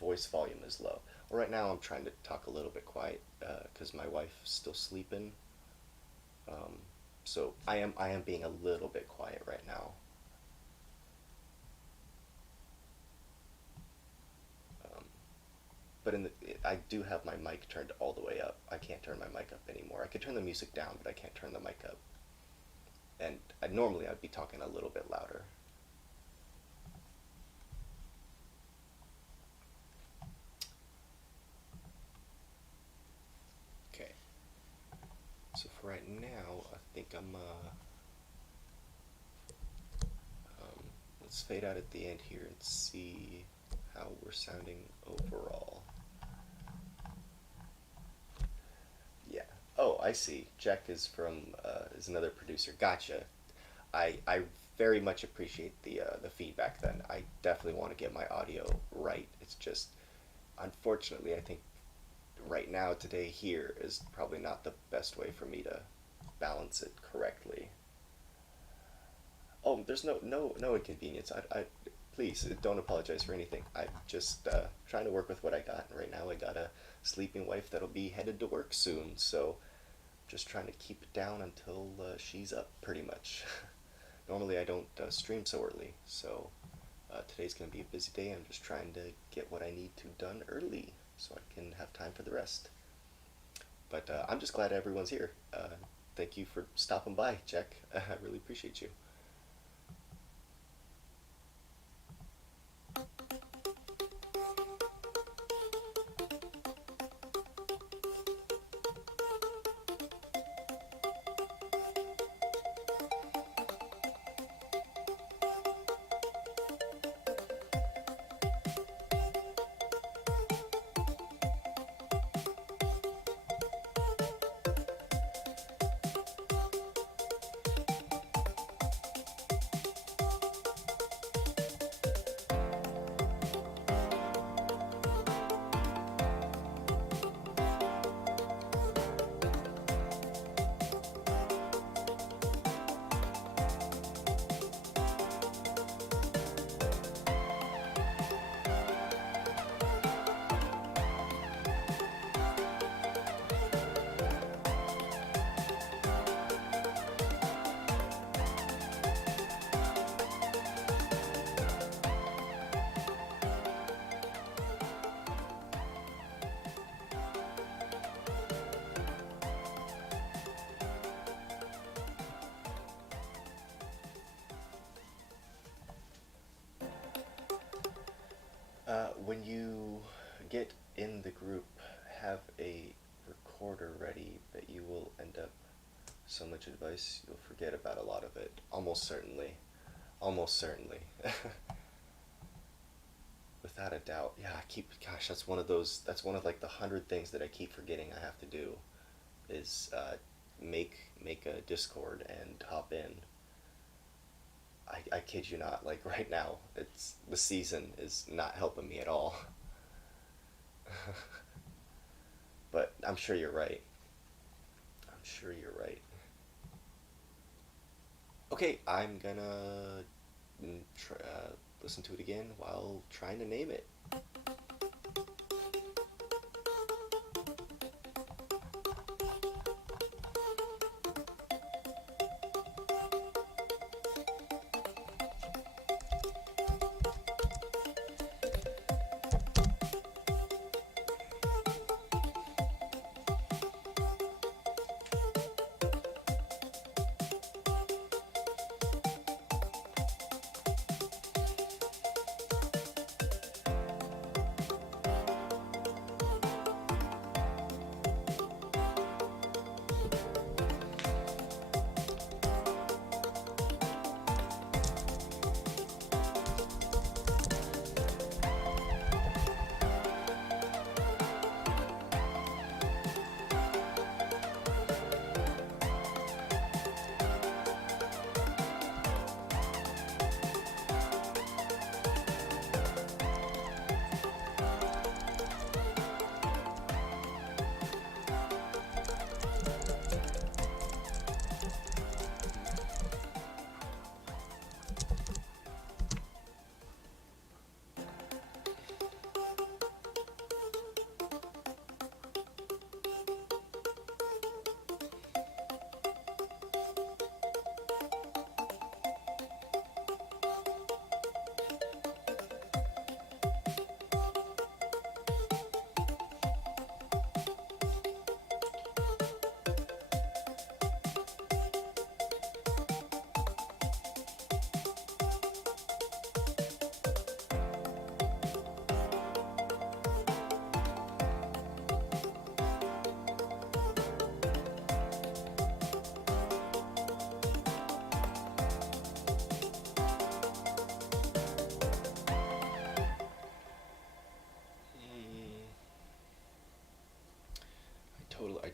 voice volume is low. Well, right now I'm trying to talk a little bit quiet because my wife's still sleeping. Um, so I am being a little bit quiet right now. but I do have my mic turned all the way up. I can't turn my mic up anymore. I could turn the music down, but I can't turn the mic up. And normally I'd be talking a little bit louder. Okay. So for right now, I think let's fade out at the end here and see how we're sounding overall. Yeah. Oh, I see. Jack is another producer. Gotcha. I very much appreciate the feedback. Then I definitely want to get my audio right. It's just, unfortunately, I think right now today here is probably not the best way for me to balance it correctly. Oh, there's no inconvenience. I please don't apologize for anything. I'm just trying to work with what I got. Right now, I got a sleeping wife that'll be headed to work soon, so just trying to keep it down until she's up, pretty much. Normally, I don't stream so early, so today's gonna be a busy day. I'm just trying to get what I need to done early so I can have time for the rest. But I'm just glad everyone's here. Thank you for stopping by, Jack. I really appreciate you. When you get in the group, have a recorder ready, but you will end up so much advice you'll forget about a lot of it. Almost certainly. Almost certainly. Without a doubt. Yeah, gosh, that's one of like the 100 things that I keep forgetting I have to do is make a Discord and hop in. I kid you not, like right now, the season is not helping me at all. But I'm sure you're right. I'm sure you're right. Okay, I'm gonna listen to it again while trying to name it.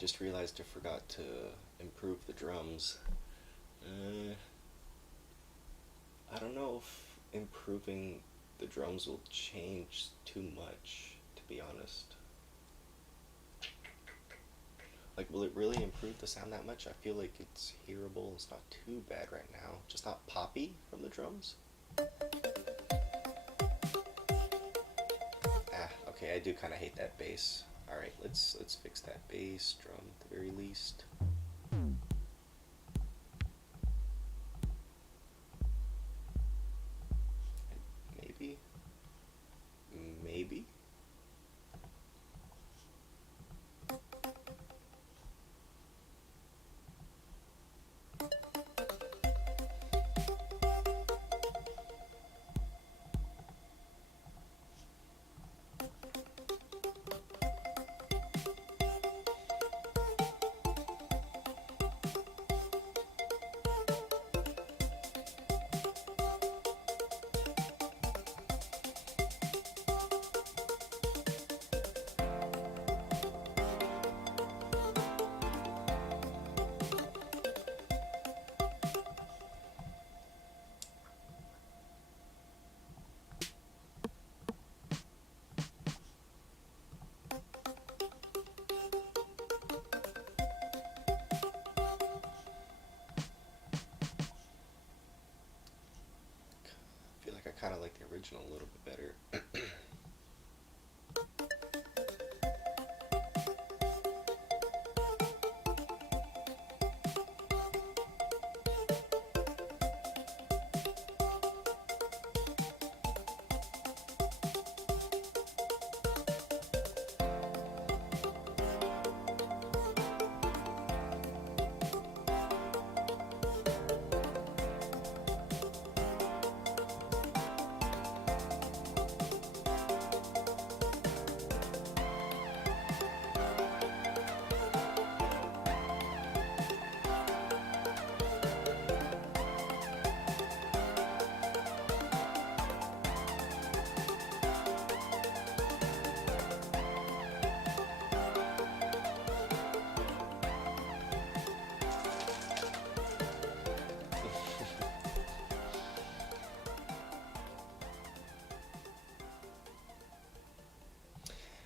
just realized I forgot to improve the drums. Uh, I don't know if improving the drums will change too much, to be honest. Like, will it really improve the sound that much? I feel like it's hearable. It's not too bad right now. Just not poppy from the drums. Ah, okay. I do kind of hate that bass. All right, let's fix that bass drum at the very least. Maybe, maybe. I feel like I kind of like the original a little bit better.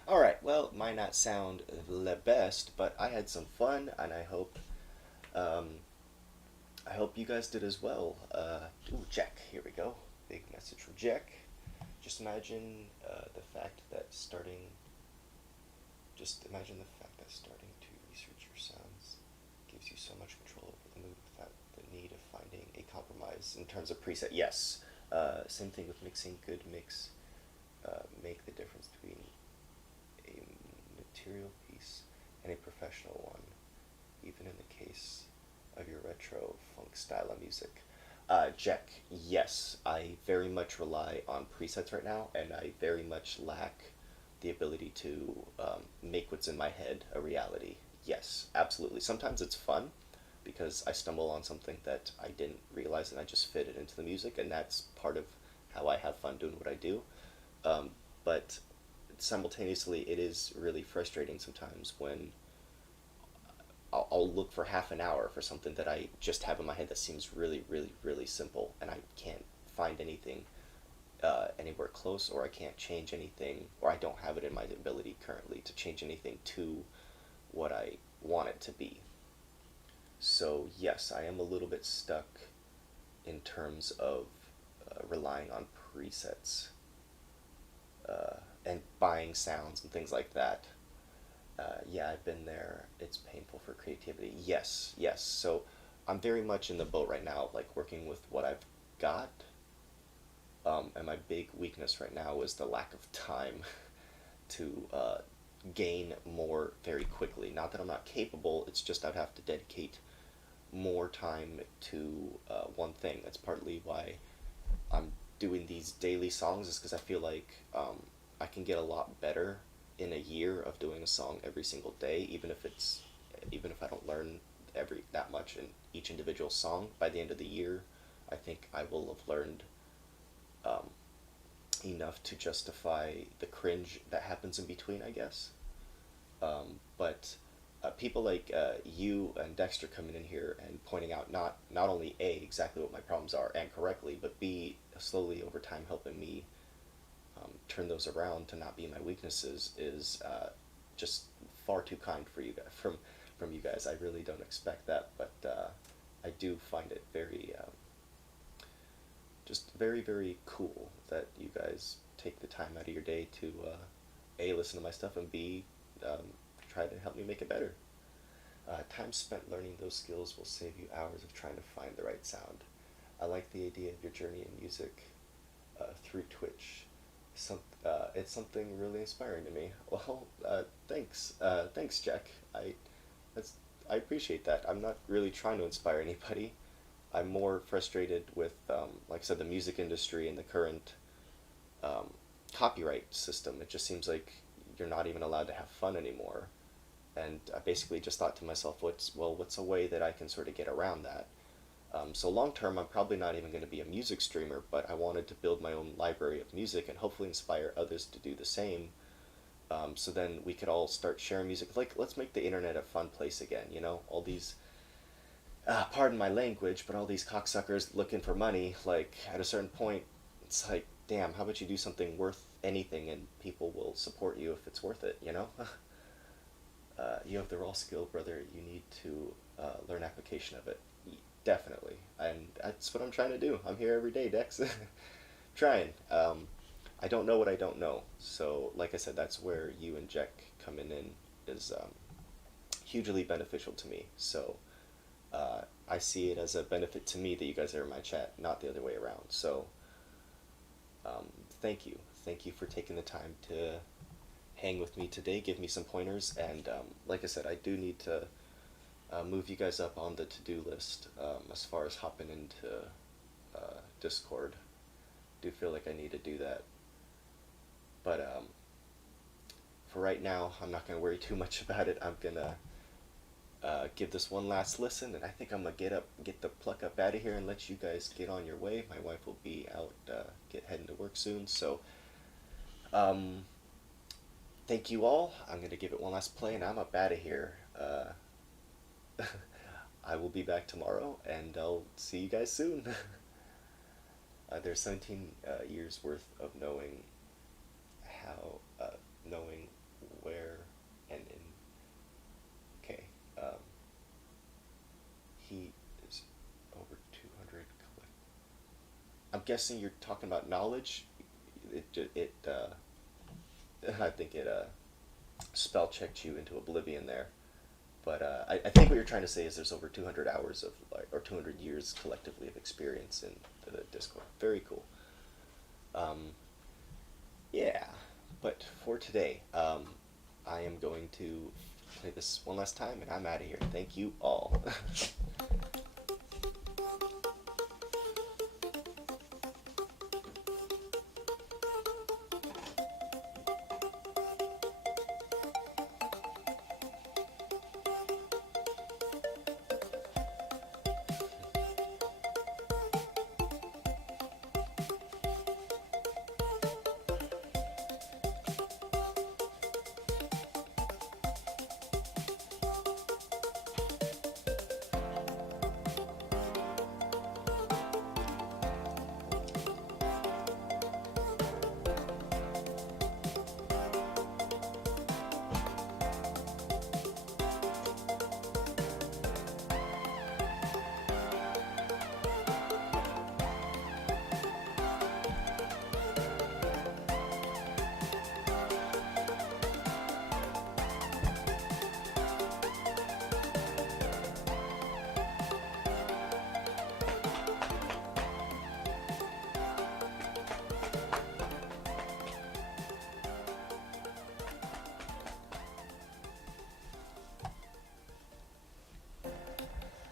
All right, well, it might not sound the best, but I had some fun, and um, I hope you guys did as well. Ooh, Jack, here we go. Big message from Jack. Just imagine the fact that starting. Just imagine the fact that starting to research your sounds gives you so much control over the mood without the need of finding a compromise in terms of preset. Yes, same thing with mixing. Good mix make the difference between a material piece and a professional one, even in the case of your retro funk style of music. Jack, yes, I very much rely on presets right now, and I very much lack the ability to make what's in my head a reality. Yes, absolutely. Sometimes it's fun because I stumble on something that I didn't realize and I just fit it into the music, and that's part of how I have fun doing what I do. Um, but simultaneously, it is really frustrating sometimes when I'll look for half an hour for something that I just have in my head that seems really, really, really simple, and I can't find anything anywhere close, or I can't change anything, or I don't have it in my ability currently to change anything to what I want it to be. So, yes, I am a little bit stuck in terms of relying on presets and buying sounds and things like that. Yeah, I've been there. It's painful for creativity. Yes, yes. So I'm very much in the boat right now, like working with what I've got. And my big weakness right now is the lack of time to gain more very quickly. Not that I'm not capable, it's just I'd have to dedicate more time to one thing. That's partly why I'm doing these daily songs, is because I feel like I can get a lot better in a year of doing a song every single day, even if I don't learn every that much in each individual song. By the end of the year, I think I will have learned um, enough to justify the cringe that happens in between, I guess. But people like you and Dexter coming in here and pointing out not only A, exactly what my problems are and correctly, but B, slowly over time helping me turn those around to not be my weaknesses is just far too kind for you guys from you guys. I really don't expect that, but I do find it just very very cool that you guys take the time out of your day to A, listen to my stuff, and B, try to help me make it better. Time spent learning those skills will save you hours of trying to find the right sound. I like the idea of your journey in music through Twitch. It's something really inspiring to me. Well, thanks, Jack. That's, I appreciate that. I'm not really trying to inspire anybody. I'm more frustrated with, like I said, the music industry and the current um, copyright system. It just seems like you're not even allowed to have fun anymore. And I basically just thought to myself, what's a way that I can sort of get around that? So long term, I'm probably not even going to be a music streamer, but I wanted to build my own library of music and hopefully inspire others to do the same. So then we could all start sharing music. Like, let's make the internet a fun place again. You know, all these, pardon my language, but all these cocksuckers looking for money. Like, at a certain point, it's like, damn, how about you do something worth anything and people will support you if it's worth it, you know? You have the raw skill, brother. You need to learn application of it. Definitely. And that's what I'm trying to do. I'm here every day, Dex. Trying. I don't know what I don't know. So, like I said, that's where you and Jack coming in is hugely beneficial to me. So, I see it as a benefit to me that you guys are in my chat, not the other way around. So, um, thank you. Thank you for taking the time to hang with me today, give me some pointers, and like I said, I do need to move you guys up on the to-do list as far as hopping into Discord. Do feel like I need to do that, but for right now, I'm not gonna worry too much about it. I'm gonna give this one last listen, and I think I'm gonna get the pluck up out of here, and let you guys get on your way. My wife will be out, heading to work soon, so. Um, Thank you all. I'm gonna give it one last play, and I'm up out of here. I will be back tomorrow, and I'll see you guys soon. There's 17 years worth of how, knowing where and in. Okay. He is over 200. I'm guessing you're talking about knowledge. I think it spell checked you into oblivion there. But I think what you're trying to say is there's over 200 hours of, like, or 200 years collectively of experience in the Discord. Very cool. Um, yeah, but for today, I am going to play this one last time, and I'm out of here. Thank you all.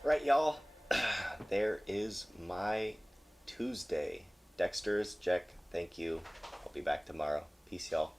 Right, y'all. There is my Tuesday. Dexter's, Jack, thank you. I'll be back tomorrow. Peace, y'all.